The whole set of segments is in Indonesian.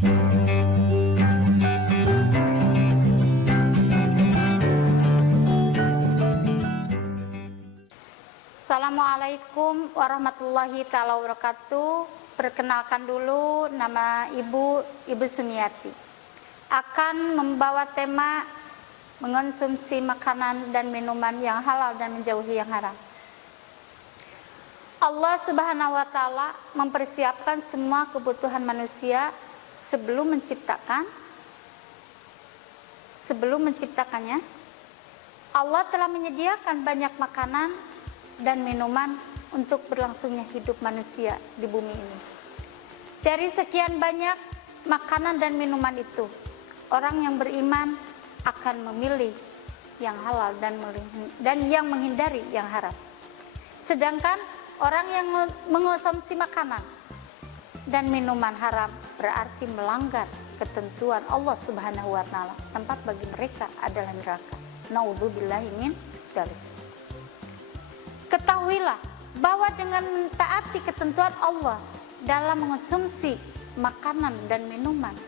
Assalamualaikum warahmatullahi ta'ala wabarakatuh. Perkenalkan dulu, nama Ibu Sumiati. Akan membawa tema mengonsumsi makanan dan minuman yang halal dan menjauhi yang haram. Allah Subhanahu wa Ta'ala mempersiapkan semua kebutuhan manusia sebelum menciptakannya. Allah telah menyediakan banyak makanan dan minuman untuk berlangsungnya hidup manusia di bumi ini. Dari sekian banyak makanan dan minuman itu, orang yang beriman akan memilih yang halal dan yang menghindari yang haram. Sedangkan orang yang mengonsumsi makanan dan minuman haram berarti melanggar ketentuan Allah Subhanahu wa Ta'ala. Tempat bagi mereka adalah neraka. Naudzubillahi min dzalik. Ketahuilah bahwa dengan mentaati ketentuan Allah dalam mengonsumsi makanan dan minuman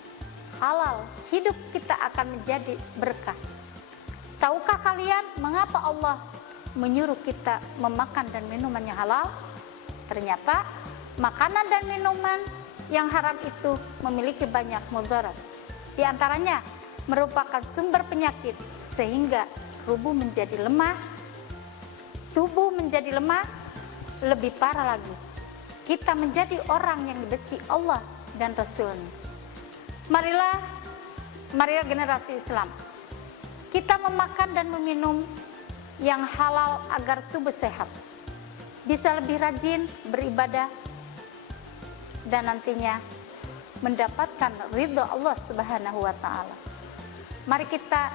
halal, hidup kita akan menjadi berkah. Tahukah kalian mengapa Allah menyuruh kita memakan dan minuman yang halal? Ternyata makanan dan minuman yang haram itu memiliki banyak mudarat. Di antaranya merupakan sumber penyakit sehingga tubuh menjadi lemah, lebih parah lagi, kita menjadi orang yang dibenci Allah dan Rasul-Nya. Marilah generasi Islam, kita memakan dan meminum yang halal agar tubuh sehat, bisa lebih rajin beribadah, dan nantinya mendapatkan ridho Allah Subhanahu wa Ta'ala. Mari kita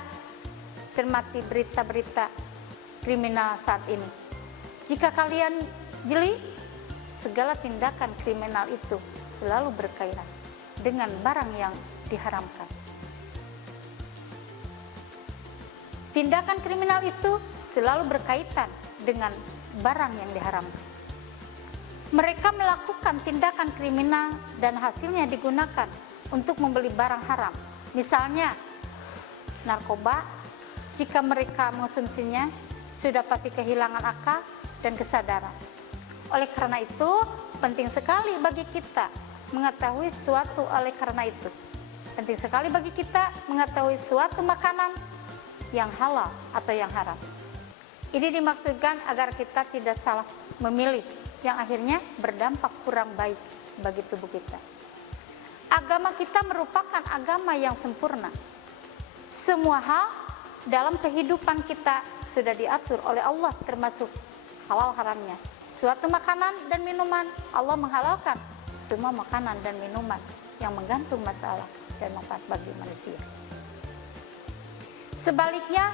cermati berita-berita kriminal saat ini. Jika kalian jeli, segala tindakan kriminal itu selalu berkaitan dengan barang yang diharamkan. Tindakan kriminal itu selalu berkaitan dengan barang yang diharamkan. Mereka melakukan tindakan kriminal dan hasilnya digunakan untuk membeli barang haram. Misalnya, narkoba, jika mereka mengonsumsinya, sudah pasti kehilangan akal dan kesadaran. Oleh karena itu, penting sekali bagi kita mengetahui suatu makanan yang halal atau yang haram. Ini dimaksudkan agar kita tidak salah memilih, yang akhirnya berdampak kurang baik bagi tubuh kita. Agama kita merupakan agama yang sempurna. Semua hal dalam kehidupan kita sudah diatur oleh Allah, termasuk halal haramnya. Suatu makanan dan minuman, Allah menghalalkan semua makanan dan minuman yang menggantung masalah dan manfaat bagi manusia. Sebaliknya,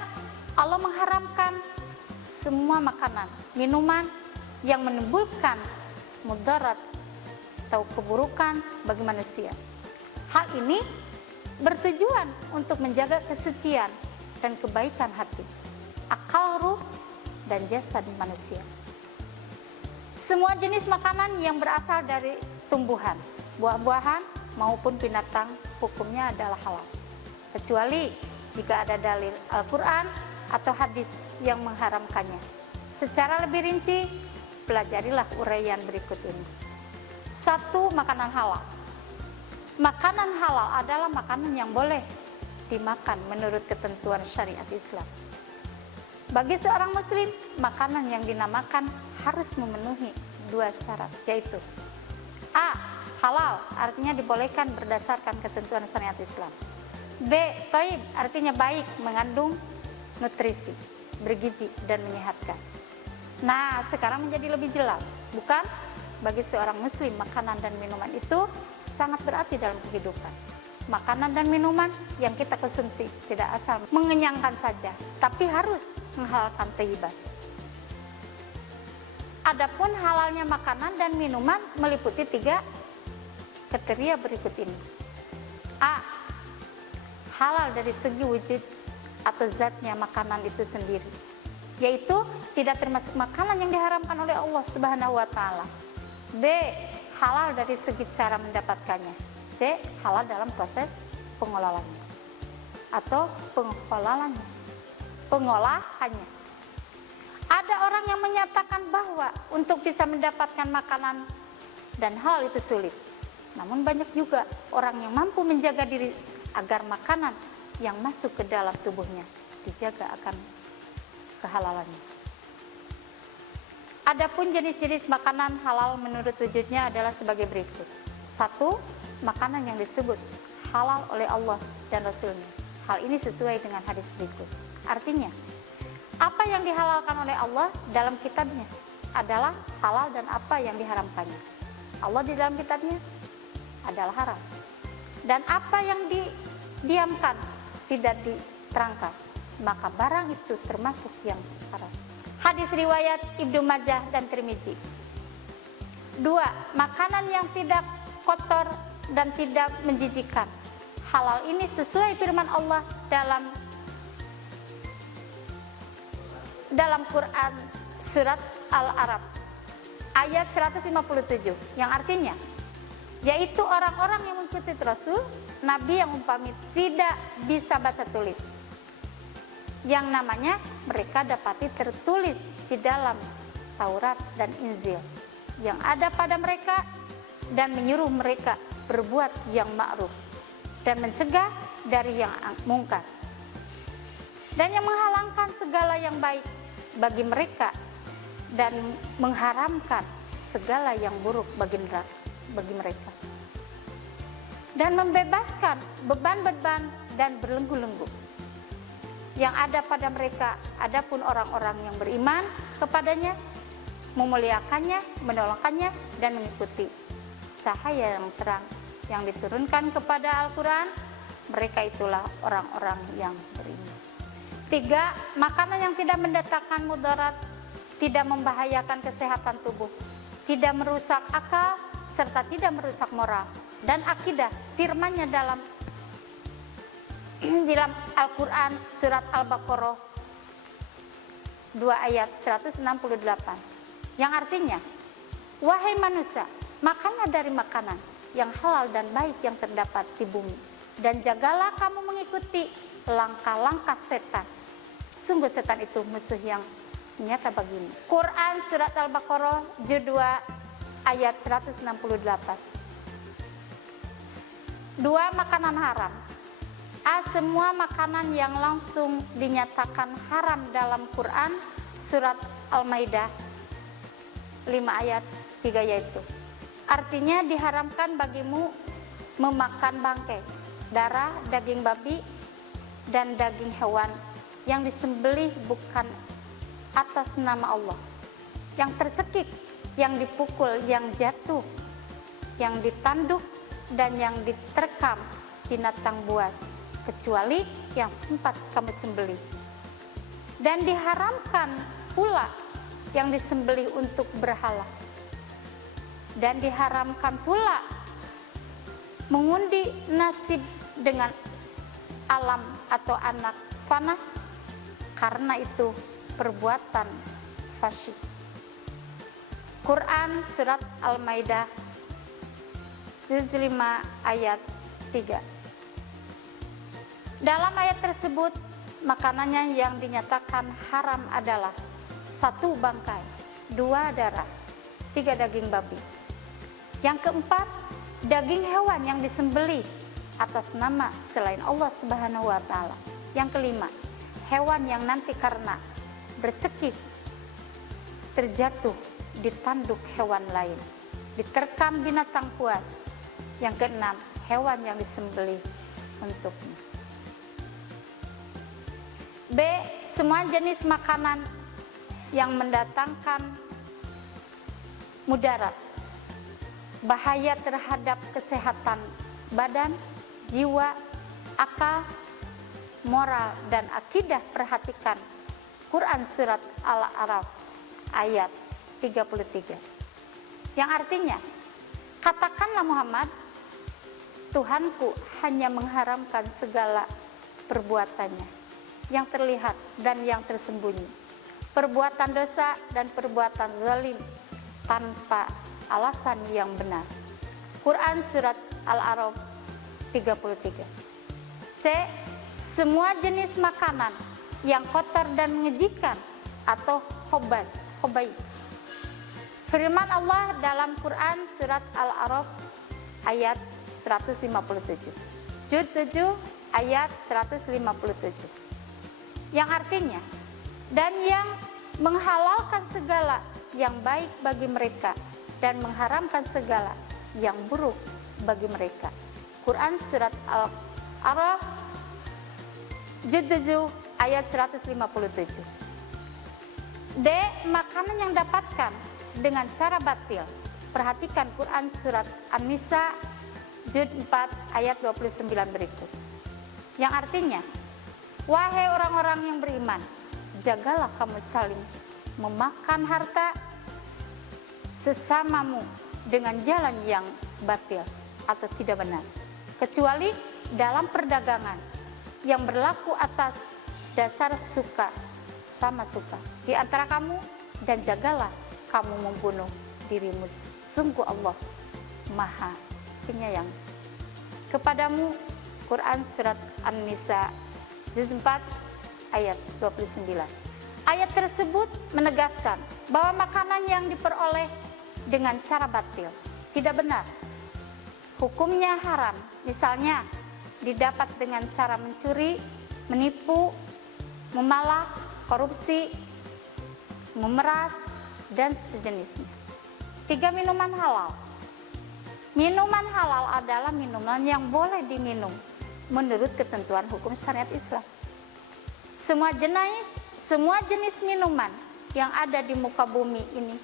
Allah mengharamkan semua makanan, minuman yang menimbulkan mudarat atau keburukan bagi manusia. Hal ini bertujuan untuk menjaga kesucian dan kebaikan hati, akal, ruh, dan jasad manusia. Semua jenis makanan yang berasal dari tumbuhan, buah-buahan, maupun binatang hukumnya adalah halal, kecuali jika ada dalil Al-Quran atau hadis yang mengharamkannya. Secara lebih rinci, pelajarilah uraian berikut ini. 1. Makanan halal. Makanan halal adalah makanan yang boleh dimakan menurut ketentuan syariat Islam. Bagi seorang muslim, makanan yang dinamakan harus memenuhi 2 syarat, yaitu A. Halal, artinya dibolehkan berdasarkan ketentuan syariat Islam. B. Thayyib, artinya baik, mengandung nutrisi, bergizi, dan menyehatkan. Nah, sekarang menjadi lebih jelas, bukan? Bagi seorang muslim, makanan dan minuman itu sangat berarti dalam kehidupan. Makanan dan minuman yang kita konsumsi tidak asal mengenyangkan saja, tapi harus menghalalkan thayyibat. Adapun halalnya makanan dan minuman meliputi 3 kriteria berikut ini. A. Halal dari segi wujud atau zatnya makanan itu sendiri, yaitu tidak termasuk makanan yang diharamkan oleh Allah Subhanahu wa Ta'ala. B. Halal dari segi cara mendapatkannya, C. Halal dalam proses pengolahannya atau pengolahannya. Ada orang yang menyatakan bahwa untuk bisa mendapatkan makanan dan halal itu sulit. Namun banyak juga orang yang mampu menjaga diri agar makanan yang masuk ke dalam tubuhnya dijaga akan kehalalannya. Adapun jenis-jenis makanan halal menurut wujudnya adalah sebagai berikut. 1. Makanan yang disebut halal oleh Allah dan Rasulnya. Hal ini sesuai dengan hadis berikut. Artinya, apa yang dihalalkan oleh Allah dalam kitabnya adalah halal dan apa yang diharamkannya. Allah di dalam kitabnya adalah haram. Dan apa yang didiamkan, tidak diterangkan, maka barang itu termasuk yang haram. Hadis riwayat Ibnu Majah dan Tirmizi. 2. Makanan yang tidak kotor dan tidak menjijikkan. Halal ini sesuai firman Allah dalam Quran surat Al-A'raf ayat 157 yang artinya yaitu orang-orang yang mengikuti Rasul, Nabi yang umpami tidak bisa baca tulis, yang namanya mereka dapati tertulis di dalam Taurat dan Injil yang ada pada mereka, dan menyuruh mereka berbuat yang ma'ruf dan mencegah dari yang mungkar, dan yang menghalangkan segala yang baik bagi mereka dan mengharamkan segala yang buruk bagi mereka, dan membebaskan beban-beban dan belenggu-lenggu yang ada pada mereka. Adapun orang-orang yang beriman kepadanya, memuliakannya, menolongkannya, dan mengikuti cahaya yang terang yang diturunkan kepada Al-Quran, mereka itulah orang-orang yang beriman. 3. Makanan yang tidak mendatangkan mudarat, tidak membahayakan kesehatan tubuh, tidak merusak akal, serta tidak merusak moral dan akidah. Firman-Nya dalam Al-Quran surat Al-Baqarah 2 ayat 168 yang artinya, wahai manusia, makanlah dari makanan yang halal dan baik yang terdapat di bumi, dan jagalah kamu mengikuti langkah-langkah setan. Sungguh setan itu musuh yang nyata bagimu. Quran surat Al-Baqarah juz 2 ayat 168. 2. Makanan haram. Semua makanan yang langsung dinyatakan haram dalam Quran surat Al-Maidah 5 ayat 3 yaitu, artinya diharamkan bagimu memakan bangkai, darah, daging babi, dan daging hewan yang disembelih bukan atas nama Allah, yang tercekik, yang dipukul, yang jatuh, yang ditanduk, dan yang diterkam binatang buas, kecuali yang sempat kamu sembelih. Dan diharamkan pula yang disembelih untuk berhala. Dan diharamkan pula mengundi nasib dengan alam atau anak fana, karena itu perbuatan fasyik. Quran surat Al-Maidah juz 5 ayat 3. Dalam ayat tersebut, makanannya yang dinyatakan haram adalah 1. Bangkai, 2. Darah, 3. Daging babi. Yang keempat, daging hewan yang disembelih atas nama selain Allah Subhanahu wa Ta'ala. Yang kelima, hewan yang nanti karena bercekik terjatuh ditanduk hewan lain, diterkam binatang buas. Yang keenam, hewan yang disembelih untuknya. B. Semua jenis makanan yang mendatangkan mudarat, bahaya terhadap kesehatan badan, jiwa, akal, moral, dan akidah. Perhatikan Quran surat Al-A'raf ayat 33 yang artinya, katakanlah Muhammad, Tuhanku hanya mengharamkan segala perbuatannya yang terlihat dan yang tersembunyi, perbuatan dosa dan perbuatan zalim tanpa alasan yang benar. Quran surat Al-A'raf 33. C. Semua jenis makanan yang kotor dan mengejikan atau khobais. Firman Allah dalam Quran surat Al-A'raf ayat 157. Juz 7 ayat 157. Yang artinya, dan yang menghalalkan segala yang baik bagi mereka dan mengharamkan segala yang buruk bagi mereka. Quran surat Al-A'raf Juz 7 ayat 157. D. Makanan yang dapatkan dengan cara batil. Perhatikan Quran surat An-Nisa Juz 4 ayat 29 berikut. Yang artinya, wahai orang-orang yang beriman, jagalah kamu saling memakan harta sesamamu dengan jalan yang batil atau tidak benar, kecuali dalam perdagangan yang berlaku atas dasar suka sama suka di antara kamu, dan jagalah kamu membunuh dirimu, sungguh Allah Maha Penyayang kepadamu. Quran surat An-Nisa Juz 4 ayat 29. Ayat tersebut menegaskan bahwa makanan yang diperoleh dengan cara batil tidak benar, hukumnya haram. Misalnya didapat dengan cara mencuri, menipu, memalak, korupsi, memeras, dan sejenisnya. 3. Minuman halal. Minuman halal adalah minuman yang boleh diminum menurut ketentuan hukum syariat Islam. Semua jenis minuman yang ada di muka bumi ini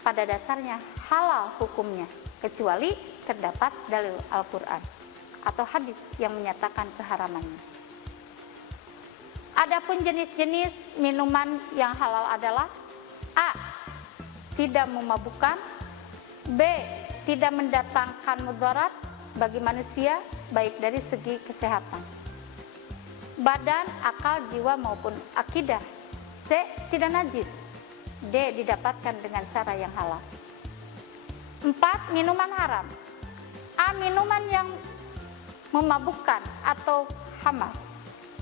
pada dasarnya halal hukumnya, kecuali terdapat dalil Al-Quran atau hadis yang menyatakan keharamannya. Adapun jenis-jenis minuman yang halal adalah: A. Tidak memabukkan. B. Tidak mendatangkan mudarat bagi manusia, baik dari segi kesehatan, badan, akal, jiwa maupun akidah. C. Tidak najis. D. Didapatkan dengan cara yang halal. 4. Minuman haram. A. Minuman yang memabukkan atau khamar.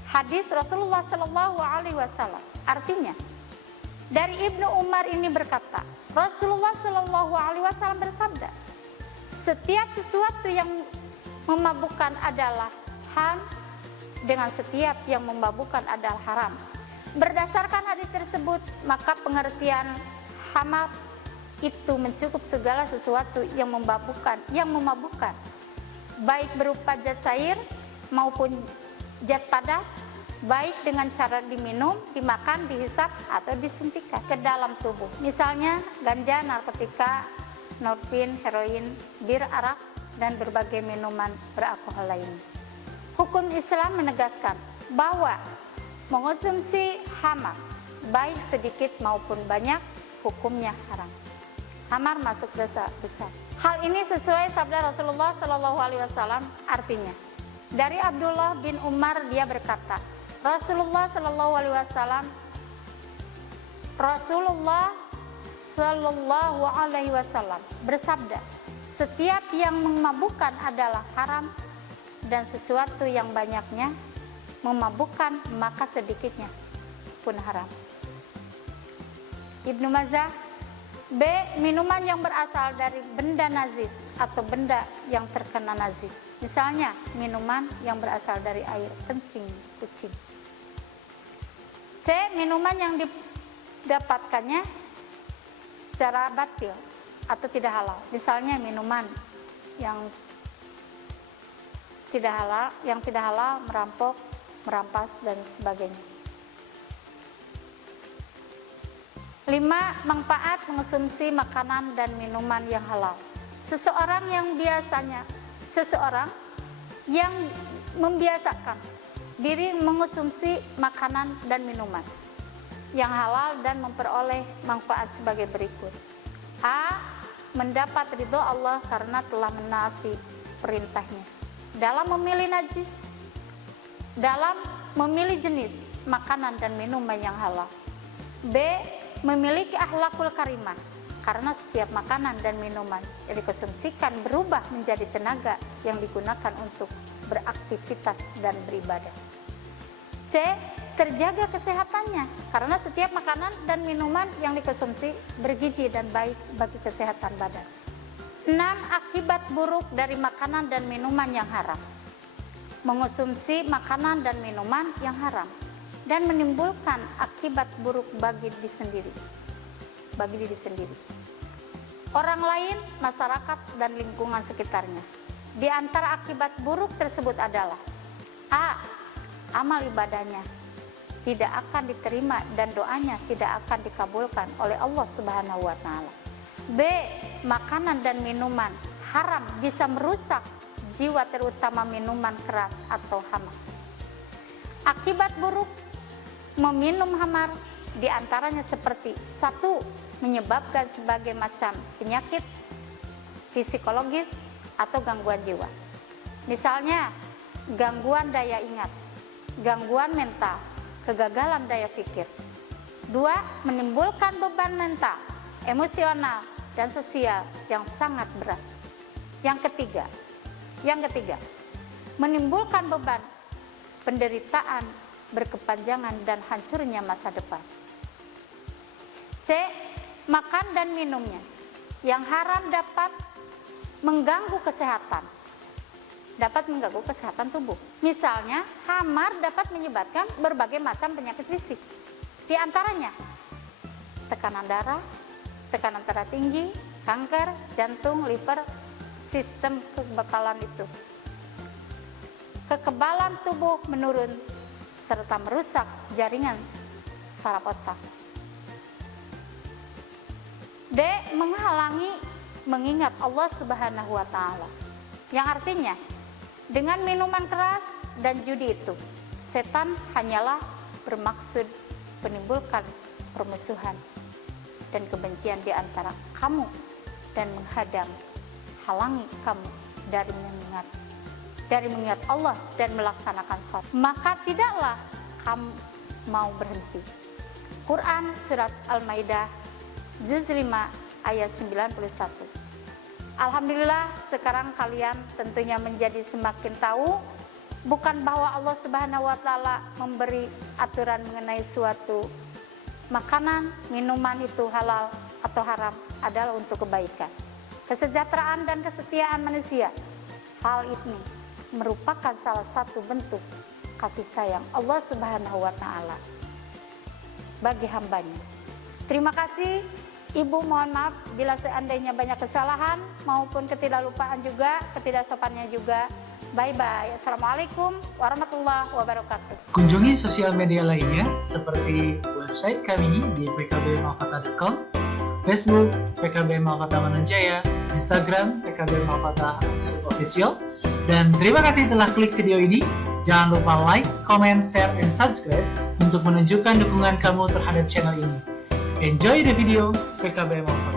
Hadis Rasulullah Shallallahu Alaihi Wasallam. Artinya, dari Ibnu Umar ini berkata, Rasulullah Shallallahu Alaihi Wasallam bersabda, setiap sesuatu yang memabukkan adalah haram, dengan setiap yang memabukkan adalah haram. Berdasarkan hadis tersebut, maka pengertian khamar itu mencakup segala sesuatu yang memabukkan, baik berupa zat cair maupun zat padat, baik dengan cara diminum, dimakan, dihisap, atau disuntikan ke dalam tubuh. Misalnya ganja, narkotika, morfin, heroin, bir, arak, dan berbagai minuman beralkohol lain. Hukum Islam menegaskan bahwa mengonsumsi khamar, baik sedikit maupun banyak, hukumnya haram. Khamar masuk dosa besar. Hal ini sesuai sabda Rasulullah Shallallahu Alaihi Wasallam. Artinya, dari Abdullah bin Umar, dia berkata, Rasulullah Shallallahu Alaihi Wasallam bersabda, setiap yang memabukkan adalah haram, dan sesuatu yang banyaknya memabukkan, maka sedikitnya pun haram. Ibnu Majah. B. Minuman yang berasal dari benda najis atau benda yang terkena najis. Misalnya minuman yang berasal dari air kencing kucing. C. Minuman yang didapatkannya secara batil atau tidak halal. Misalnya minuman yang tidak halal, merampok, merampas, dan sebagainya. 5. Manfaat mengonsumsi makanan dan minuman yang halal. Seseorang yang membiasakan diri mengonsumsi makanan dan minuman yang halal dan memperoleh manfaat sebagai berikut. A. Mendapat ridho Allah karena telah menaati perintahnya dalam memilih jenis makanan dan minuman yang halal. B. Memiliki akhlakul karimah karena setiap makanan dan minuman yang dikonsumsikan berubah menjadi tenaga yang digunakan untuk beraktivitas dan beribadah. C. Terjaga kesehatannya, karena setiap makanan dan minuman yang dikonsumsi bergizi dan baik bagi kesehatan badan. 6. Akibat buruk dari makanan dan minuman yang haram. Mengonsumsi makanan dan minuman yang haram dan menimbulkan akibat buruk bagi diri sendiri, orang lain, masyarakat, dan lingkungan sekitarnya. Di antara akibat buruk tersebut adalah: A. Amal ibadahnya tidak akan diterima dan doanya tidak akan dikabulkan oleh Allah Subhanahu wa Ta'ala. B. Makanan dan minuman haram bisa merusak jiwa, terutama minuman keras atau hamar. Akibat buruk meminum hamar diantaranya seperti: 1. Menyebabkan sebagai macam penyakit psikologis atau gangguan jiwa. Misalnya, gangguan daya ingat, gangguan mental, kegagalan daya pikir. 2. Menimbulkan beban mental, emosional, dan sosial yang sangat berat. Yang ketiga, menimbulkan beban, penderitaan berkepanjangan, dan hancurnya masa depan. C. Makan dan minumnya yang haram dapat mengganggu kesehatan tubuh. Misalnya, hamar dapat menyebabkan berbagai macam penyakit fisik. Di antaranya, tekanan darah tinggi, kanker, jantung, liver, sistem kekebalan tubuh menurun, serta merusak jaringan saraf otak. D. Menghalangi mengingat Allah Subhanahu wa Ta'ala, yang artinya dengan minuman keras dan judi itu, setan hanyalah bermaksud menimbulkan permusuhan dan kebencian di antara kamu dan halangi kamu dari mengingat Allah dan melaksanakan sholat. Maka tidaklah kamu mau berhenti. Quran Surat Al-Maidah Juz 5 ayat 91. Alhamdulillah, sekarang kalian tentunya menjadi semakin tahu bukan bahwa Allah Subhanahu wa Ta'ala memberi aturan mengenai suatu makanan, minuman itu halal atau haram adalah untuk kebaikan, kesejahteraan, dan kesetiaan manusia. Hal ini merupakan salah satu bentuk kasih sayang Allah Subhanahu wa Ta'ala bagi hambanya. Terima kasih Ibu, mohon maaf bila seandainya banyak kesalahan maupun ketidaklupaan juga, ketidaksopannya juga. Bye-bye. Assalamualaikum warahmatullahi wabarakatuh. Kunjungi sosial media lainnya seperti website kami di pkbmalkata.com, Facebook PKB Malkata Mananjaya, Instagram PKB Malkata Official. Dan terima kasih telah klik video ini. Jangan lupa like, comment, share, and subscribe untuk menunjukkan dukungan kamu terhadap channel ini. Enjoy the video PKB Malkata.